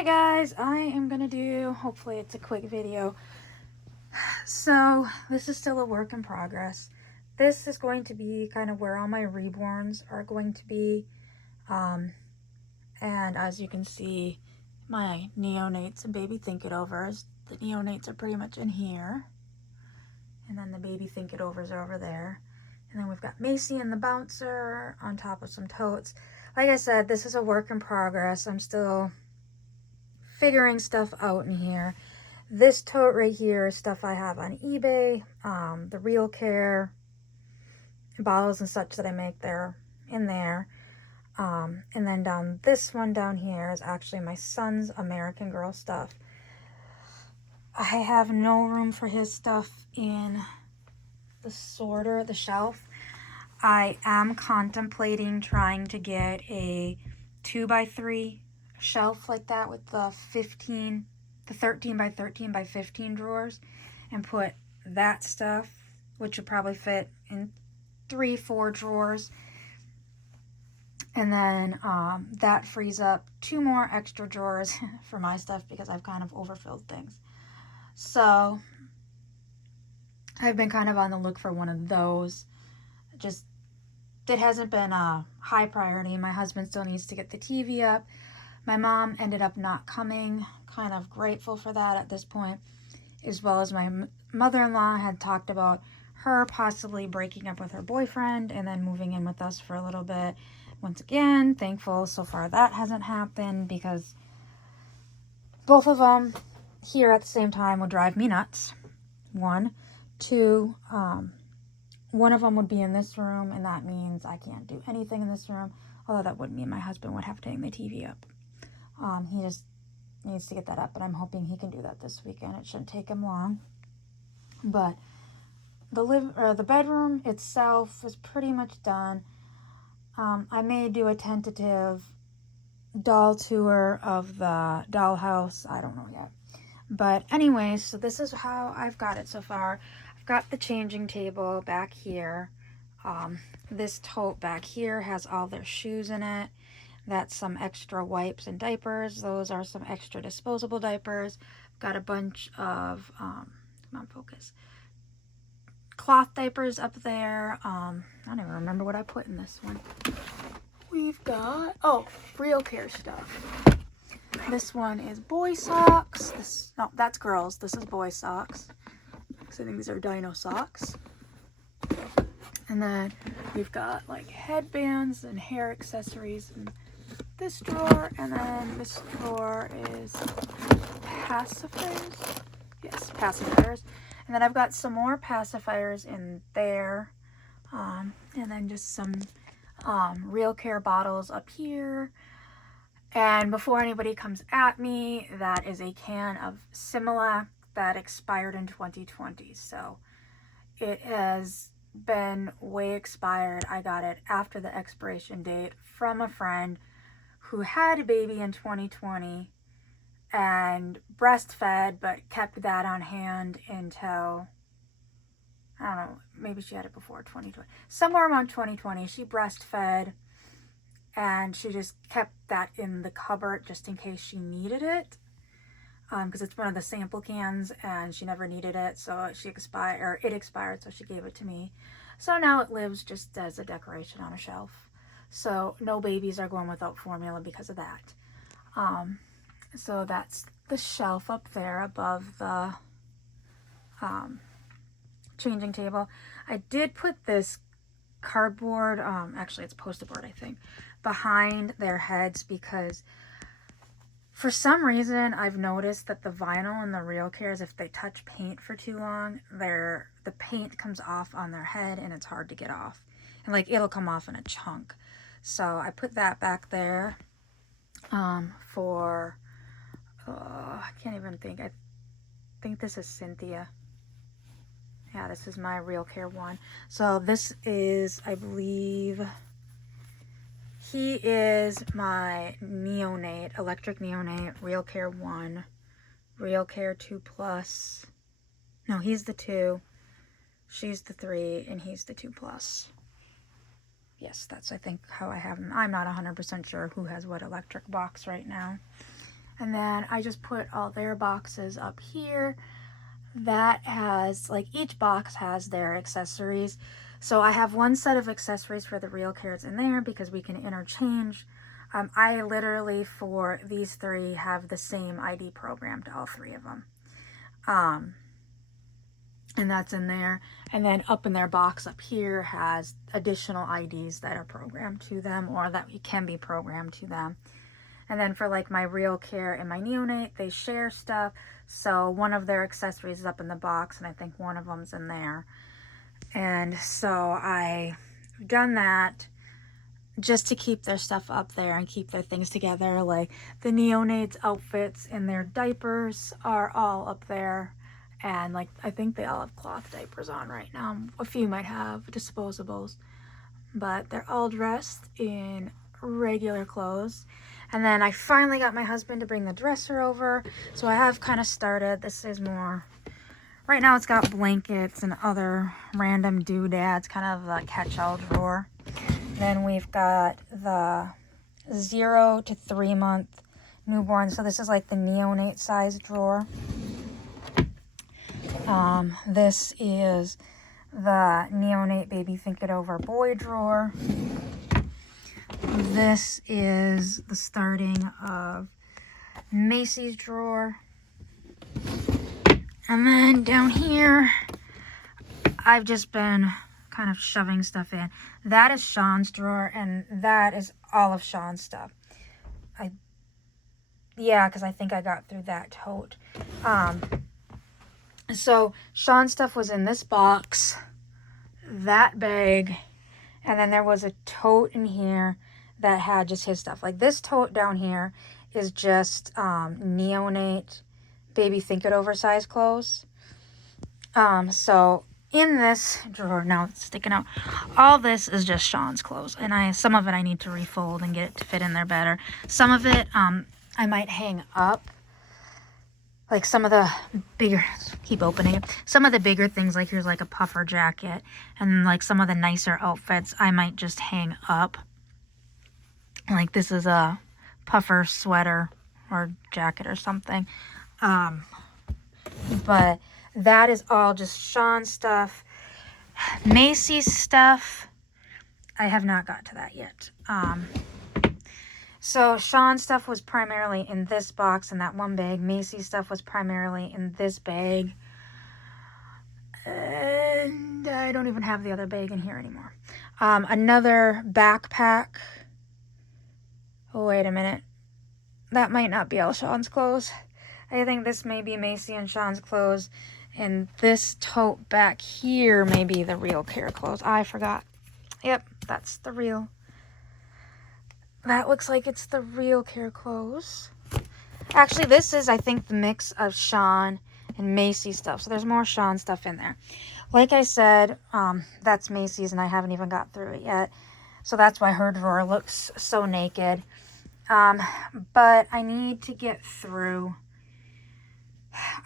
Hi guys, I am gonna do, hopefully it's a quick video. So this is still a work in progress. This is going to be kind of where all my reborns are going to be. And as you can see, my neonates and baby think-it-overs. The neonates are pretty much in here. And then the baby think-it-overs are over there. And then we've got Macy and the bouncer on top of some totes. Like I said, this is a work in progress. I'm still figuring stuff out in here. This tote right here is stuff I have on eBay. The Real Care bottles and such that I make there in there. And then down this one down here is actually my son's American Girl stuff. I have no room for his stuff in the sorter, the shelf. I am contemplating trying to get a 2x3 shelf like that with the 13 by 13 by 15 drawers, and put that stuff, which would probably fit in 3-4 drawers, and then that frees up 2 more extra drawers for my stuff because I've kind of overfilled things. So I've been kind of on the look for one of those. Just it hasn't been a high priority. My husband still needs to get the TV up. My mom ended up not coming. Kind of grateful for that at this point, as well as my mother-in-law had talked about her possibly breaking up with her boyfriend and then moving in with us for a little bit. Once again, thankful so far that hasn't happened, because both of them here at the same time would drive me nuts. 1, 2, one of them would be in this room, and that means I can't do anything in this room, although that would mean my husband would have to hang the TV up. He just needs to get that up, but I'm hoping he can do that this weekend. It shouldn't take him long. But the bedroom itself is pretty much done. I may do a tentative doll tour of the dollhouse. I don't know yet. But anyways, so this is how I've got it so far. I've got the changing table back here. This tote back here has all their shoes in it. That's some extra wipes and diapers. Those are some extra disposable diapers. Got a bunch of, come on, focus, cloth diapers up there. I don't even remember what I put in this one. We've got, oh, Real Care stuff. This one is boy socks. No, that's girls. This is boy socks. So I think these are dino socks. And then we've got like headbands and hair accessories in this drawer, and then this drawer is pacifiers. Yes, pacifiers. And then I've got some more pacifiers in there, and then just some Real Care bottles up here. And before anybody comes at me, that is a can of Similac that expired in 2020. So it has been way expired. I got it after the expiration date from a friend who had a baby in 2020 and breastfed, but kept that on hand until, I don't know, maybe she had it before 2020. Somewhere around 2020, she breastfed, and she just kept that in the cupboard just in case she needed it, because it's one of the sample cans and she never needed it, so it expired, so she gave it to me. So now it lives just as a decoration on a shelf. So no babies are going without formula because of that. So that's the shelf up there above the changing table. I did put this cardboard, actually it's poster board I think, behind their heads, because for some reason I've noticed that the vinyl and the Real Cares, if they touch paint for too long, the paint comes off on their head and it's hard to get off, and like it'll come off in a chunk. So I put that back there for I can't even think. I think this is Cynthia. Yeah, this is my Real Care one. So this is, I believe, he is my neonate, electric neonate, Real Care 1, Real Care 2 Plus. No, he's the 2, she's the 3, and he's the 2 Plus. Yes, that's, I think, how I have them. I'm not 100% sure who has what electric box right now. And then I just put all their boxes up here. That has, like, each box has their accessories. So I have one set of accessories for the real carrots in there because we can interchange. I literally, for these three, have the same ID programmed, all three of them. And that's in there. And then up in their box up here has additional IDs that are programmed to them, or that can be programmed to them. And then for like my real care and my neonate, they share stuff. So one of their accessories is up in the box, and I think one of them's in there. And so I've done that just to keep their stuff up there and keep their things together. Like the neonates' outfits and their diapers are all up there. And like, I think they all have cloth diapers on right now. A few might have disposables, but they're all dressed in regular clothes. And then I finally got my husband to bring the dresser over. So I have kind of started. This is more, right now it's got blankets and other random doodads, kind of a catch-all drawer. Then we've got the 0 to 3 month newborn. So this is like the neonate size drawer. This is the neonate baby think it over boy drawer. This is the starting of Macy's drawer. And then down here, I've just been kind of shoving stuff in. That is Sean's drawer, and that is all of Sean's stuff. Yeah, because I think I got through that tote. So Sean's stuff was in this box, that bag, and then there was a tote in here that had just his stuff. Like this tote down here is just neonate baby think it over size clothes. So in this drawer, now it's sticking out, all this is just Sean's clothes, and some of it I need to refold and get it to fit in there better. Some of it I might hang up. Like some of the bigger, keep opening it. Some of the bigger things, like here's like a puffer jacket, and like some of the nicer outfits, I might just hang up. Like this is a puffer sweater or jacket or something. But that is all just Sean stuff. Macy's stuff, I have not got to that yet. So Sean's stuff was primarily in this box and that one bag. Macy's stuff was primarily in this bag. And I don't even have the other bag in here anymore. Another backpack. Oh, wait a minute. That might not be all Sean's clothes. I think this may be Macy and Sean's clothes. And this tote back here may be the real care clothes. I forgot. Yep, that's the real. That looks like it's the real care clothes. Actually, this is, I think, the mix of Sean and Macy's stuff. So there's more Sean stuff in there. Like I said, that's Macy's, and I haven't even got through it yet. So that's why her drawer looks so naked. But I need to get through.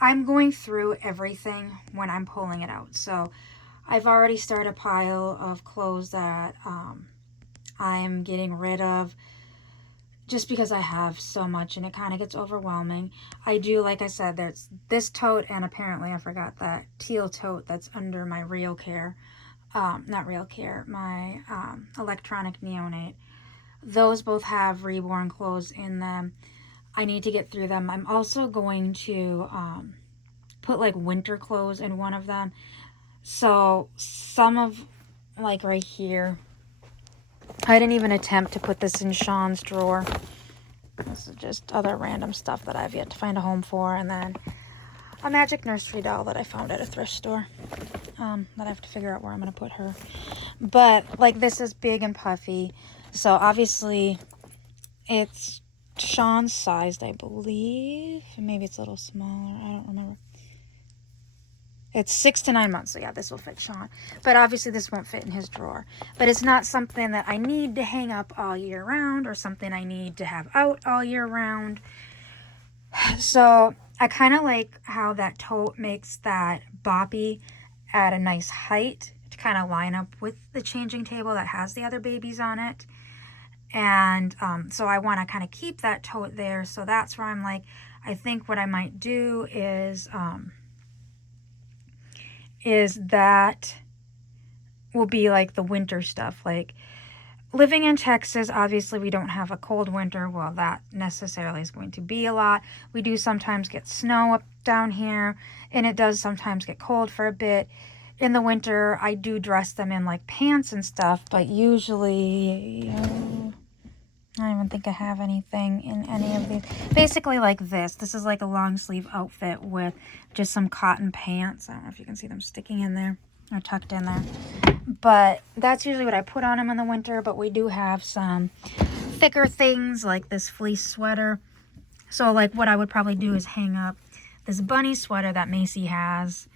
I'm going through everything when I'm pulling it out. So I've already started a pile of clothes that I'm getting rid of just because I have so much and it kind of gets overwhelming. I do, like I said, there's this tote, and apparently I forgot that teal tote that's under my real care, not real care, my electronic neonate. Those both have Reborn clothes in them. I need to get through them. I'm also going to put like winter clothes in one of them. So some of, like right here, I didn't even attempt to put this in Sean's drawer. This is just other random stuff that I've yet to find a home for. And then a magic nursery doll that I found at a thrift store that I have to figure out where I'm going to put her. But like this is big and puffy. So obviously it's Sean's sized, I believe. Maybe it's a little smaller. I don't remember. It's 6 to 9 months. So yeah, this will fit Sean. But obviously this won't fit in his drawer. But it's not something that I need to hang up all year round or something I need to have out all year round. So I kind of like how that tote makes that boppy at a nice height to kind of line up with the changing table that has the other babies on it. And so I want to kind of keep that tote there. So that's where I'm like, I think what I might do is that will be like the winter stuff. Like living in Texas, obviously we don't have a cold winter. Well, that necessarily is going to be a lot. We do sometimes get snow up down here, and it does sometimes get cold for a bit. In the winter, I do dress them in like pants and stuff, but usually, I don't even think I have anything in any of these. Basically like this. This is like a long sleeve outfit with just some cotton pants. I don't know if you can see them sticking in there or tucked in there. But that's usually what I put on them in the winter. But we do have some thicker things like this fleece sweater. So like what I would probably do is hang up this bunny sweater that Macy has,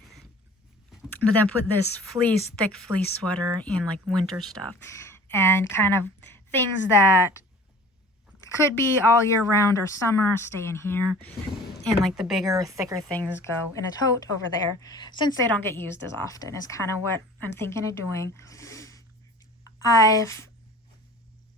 but then put this thick fleece sweater in like winter stuff, and kind of things that could be all year round or summer stay in here, and like the bigger, thicker things go in a tote over there, since they don't get used as often, is kind of what I'm thinking of doing. I've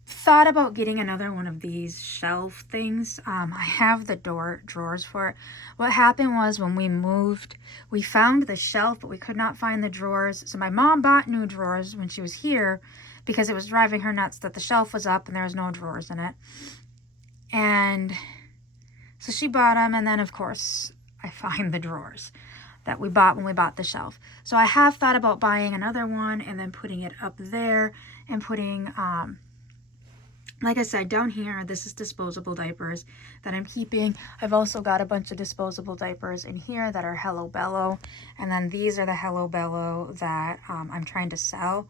thought about getting another one of these shelf things. I have the drawers for it. What happened was when we moved, we found the shelf, but we could not find the drawers. So my mom bought new drawers when she was here because it was driving her nuts that the shelf was up and there was no drawers in it. And so she bought them, and then of course I find the drawers that we bought when we bought the shelf. So I have thought about buying another one and then putting it up there and putting, like I said, down here, this is disposable diapers that I'm keeping. I've also got a bunch of disposable diapers in here that are Hello Bello, and then these are the Hello Bello that I'm trying to sell.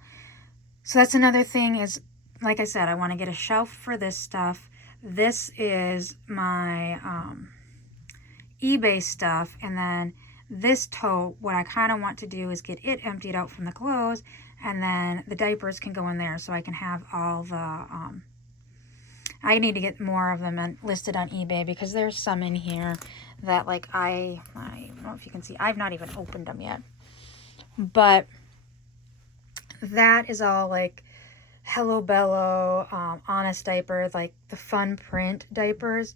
So that's another thing is, like I said, I want to get a shelf for this stuff. This is my eBay stuff, and then this tote, what I kind of want to do is get it emptied out from the clothes, and then the diapers can go in there so I can have all the, I need to get more of them listed on eBay because there's some in here that like I don't know if you can see, I've not even opened them yet, but that is all like Hello Bello, Honest diapers, like the fun print diapers,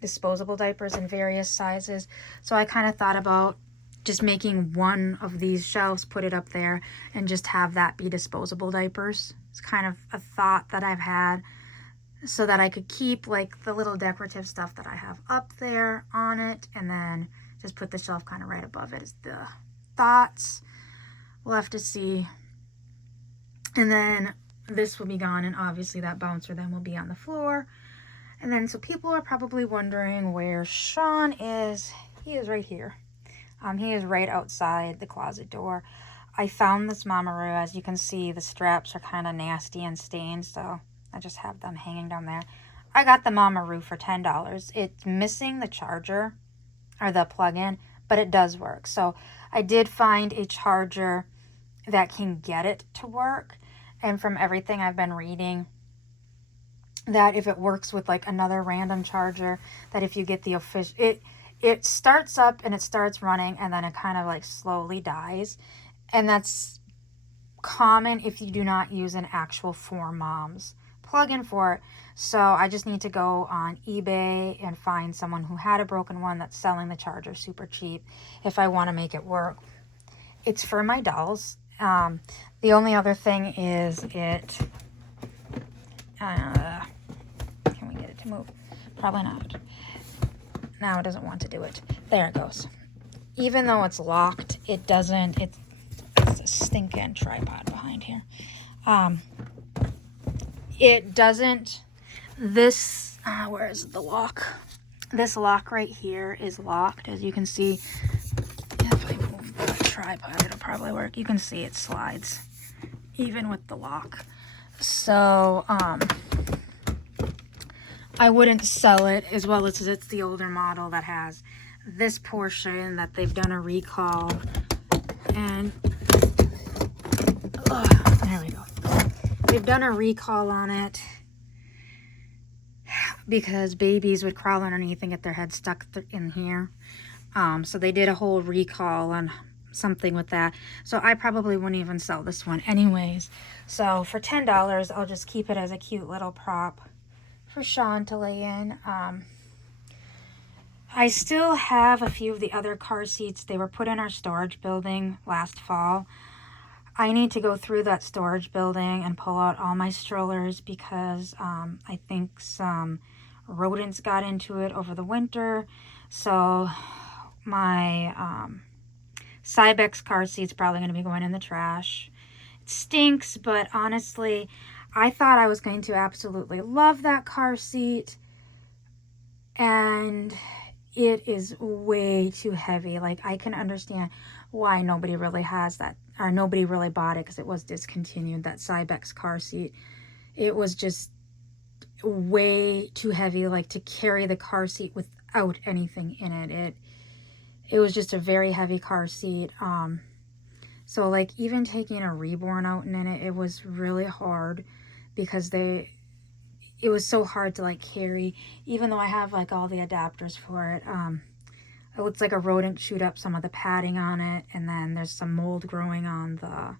disposable diapers in various sizes. So I kind of thought about just making one of these shelves, put it up there, and just have that be disposable diapers. It's kind of a thought that I've had, so that I could keep like the little decorative stuff that I have up there on it, and then just put the shelf kind of right above it. Is the thoughts. We'll have to see. And then this will be gone, and obviously that bouncer then will be on the floor. And then so people are probably wondering where Sean is. He is right here. He is right outside the closet door. I found this Mamaroo. As you can see, the straps are kind of nasty and stained, so I just have them hanging down there. I got the Mamaroo for $10. It's missing the charger or the plug-in, but it does work. So I did find a charger that can get it to work. And from everything I've been reading, that if it works with like another random charger, that if you get the official, it starts up and it starts running, and then it kind of like slowly dies. And that's common if you do not use an actual 4Moms plug-in for it. So I just need to go on eBay and find someone who had a broken one that's selling the charger super cheap if I want to make it work. It's for my dolls. The only other thing is it, can we get it to move? Probably not. Now it doesn't want to do it. There it goes. Even though it's locked, it doesn't, it's a stinking tripod behind here. It doesn't, this, where is the lock? This lock right here is locked, as you can see. If I move the tripod, it'll probably work. You can see it slides, even with the lock. So, I wouldn't sell it, as well as it's the older model that has this portion that they've done a recall. And, there we go. They've done a recall on it because babies would crawl underneath and get their head stuck in here. So they did a whole recall on something with that. So I probably wouldn't even sell this one anyways. So for $10, I'll just keep it as a cute little prop for Sean to lay in. I still have a few of the other car seats. They were put in our storage building last fall. I need to go through that storage building and pull out all my strollers because I think some rodents got into it over the winter. So my Cybex car seat's probably going to be going in the trash. It stinks, but honestly, I thought I was going to absolutely love that car seat. And it is way too heavy. Like, I can understand why nobody really has that, or nobody really bought it, because it was discontinued, that Cybex car seat. It was just way too heavy, like, to carry the car seat without anything in it. It was just a very heavy car seat. So, like, even taking a Reborn out in it was really hard, because it was so hard to, like, carry, even though I have, like, all the adapters for it. It looks like a rodent chewed up some of the padding on it, and then there's some mold growing on the,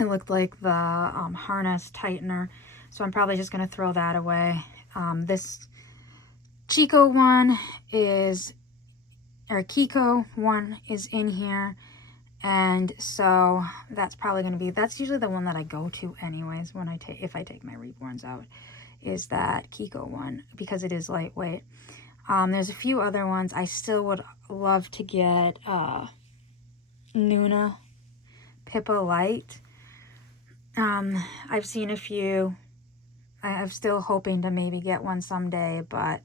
it looked like the harness tightener, so I'm probably just going to throw that away. This Chico one is, or Kiko one is in here, and so that's probably going to be, that's usually the one that I go to anyways when if I take my Reborns out, is that Kiko one, because it is lightweight. There's a few other ones. I still would love to get Nuna Pippa Light. I've seen a few. I'm still hoping to maybe get one someday, but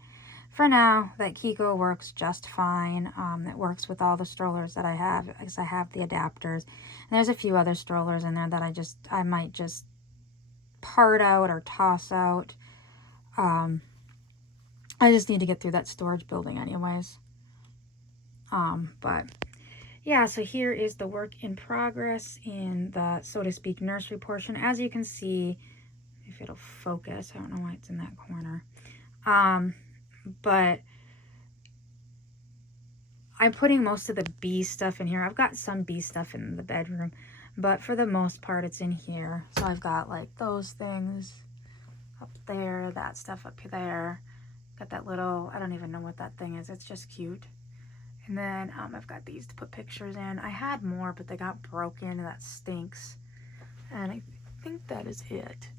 for now, that Kiko works just fine. It works with all the strollers that I have, because I have the adapters. And there's a few other strollers in there that I might just part out or toss out. I just need to get through that storage building anyways. But yeah, so here is the work in progress in the, so to speak, nursery portion. As you can see, if it'll focus, I don't know why it's in that corner. But I'm putting most of the bee stuff in here. I've got some bee stuff in the bedroom, but for the most part, it's in here. So I've got, like, those things up there, that stuff up there. Got that little, I don't even know what that thing is. It's just cute. And then I've got these to put pictures in. I had more, but they got broken, and that stinks. And I think that is it.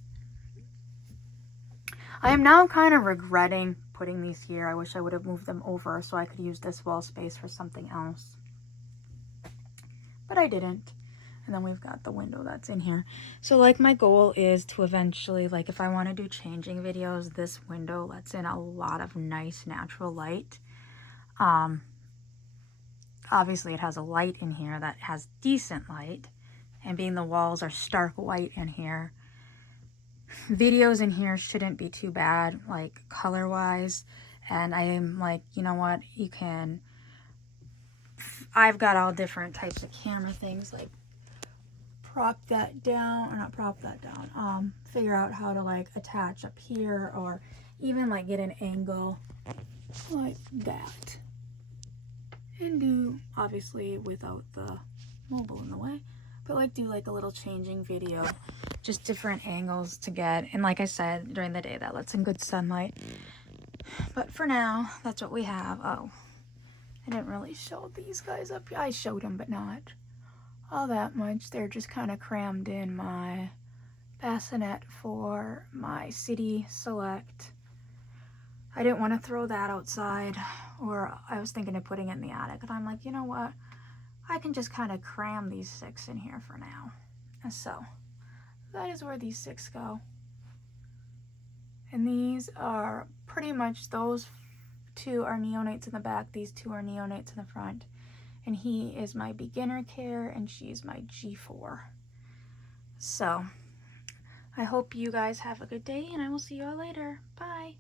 I am now kind of regretting putting these here. I wish I would have moved them over so I could use this wall space for something else. But I didn't. And then we've got the window that's in here. So, like, my goal is to eventually, like, if I want to do changing videos, this window lets in a lot of nice natural light. Obviously it has a light in here that has decent light. And being the walls are stark white in here, videos in here shouldn't be too bad, like, color wise. And I'm like, you know what, you can, I've got all different types of camera things, like prop that down, or not prop that down, figure out how to, like, attach up here, or even, like, get an angle like that, and do, obviously without the mobile in the way, but, like, do, like, a little changing video, just different angles to get. And like I said, during the day, that lets in good sunlight. But for now, that's what we have. Oh, I didn't really show these guys up. I showed them, but not all that much. They're just kind of crammed in my bassinet for my City Select. I didn't want to throw that outside, or I was thinking of putting it in the attic, and I'm like, you know what, I can just kind of cram these 6 in here for now. And so that is where these 6 go. And these are pretty much, those 2 are neonates in the back, these 2 are neonates in the front. And he is my beginner care, and she's my G4. So I hope you guys have a good day, and I will see you all later. Bye.